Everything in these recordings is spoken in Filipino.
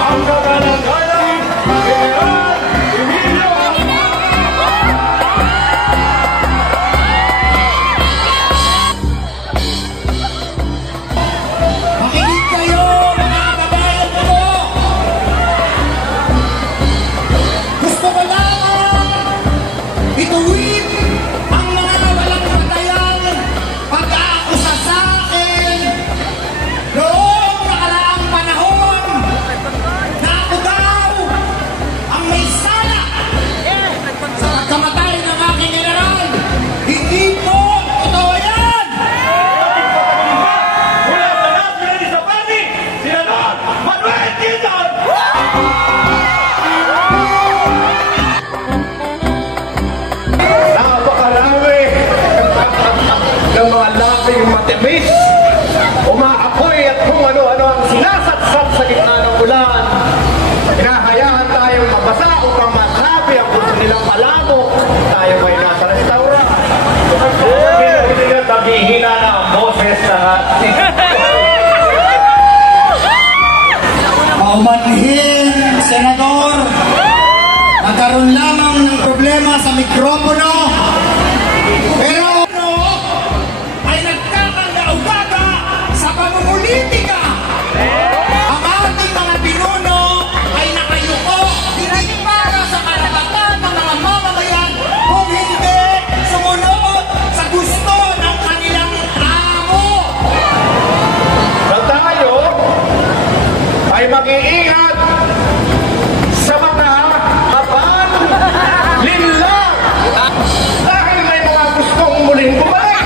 ang kagalagalang General Emilio. Makinig kayo, mga kababayan ko! Gusto ko lang ituwid ang mga walang patayang pag-aakusa sa akin noong nakaraang panahon na ako daw ang may sala sa pagkamatay ng aking general. Hindi po totoo yan! Mula sa National Disability, Senador Manuel Quezon. Napakarami ng mga labing matimis, umaapoy at kung ano-ano ang sinasatsat sa gitna ng ulan. Hinahayaan tayong mabasa upang masabi ang gusto nilang palabok. Tayo ay nasa restaurant. Hindi na naghihina na ang boses na Paumanhin, Senador, nagkaroon lamang ng problema sa mikropono, pero ay nagkakagaugaga sa pamumulitika. Ang ating mga pinuno ay nakayuko hindi para sa karapatan ng mga mamamayan kung hindi sumunod sa gusto ng kanilang amo. na tayo ay mag-iingat sa mga linlang dahil may mga gustong muling bumalik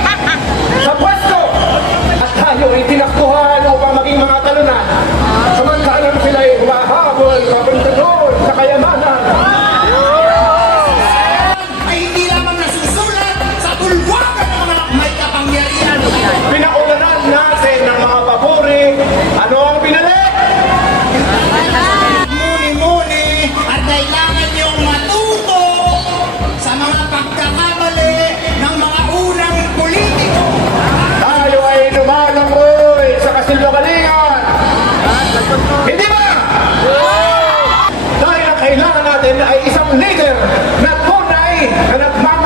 sa pwesto at tayo ay tinakbuhan upang maging mga talunan samantalang sila ay humahabol sa pagtulog sa kayamanan. Ay hindi lamang nasusulat sa tulwagan ng mga may kapangyarihan. Pinaulanan natin ng mga papuri. Ano ang pinalik? Muni-muni at kailangan niyong matuto sa mga pagkakamali ng mga unang politiko. Tayo ay lumalangoy sa kasinungalingan. Hindi ba? Dahil ang kailangan natin ay isang leader na tunay na nagmamahal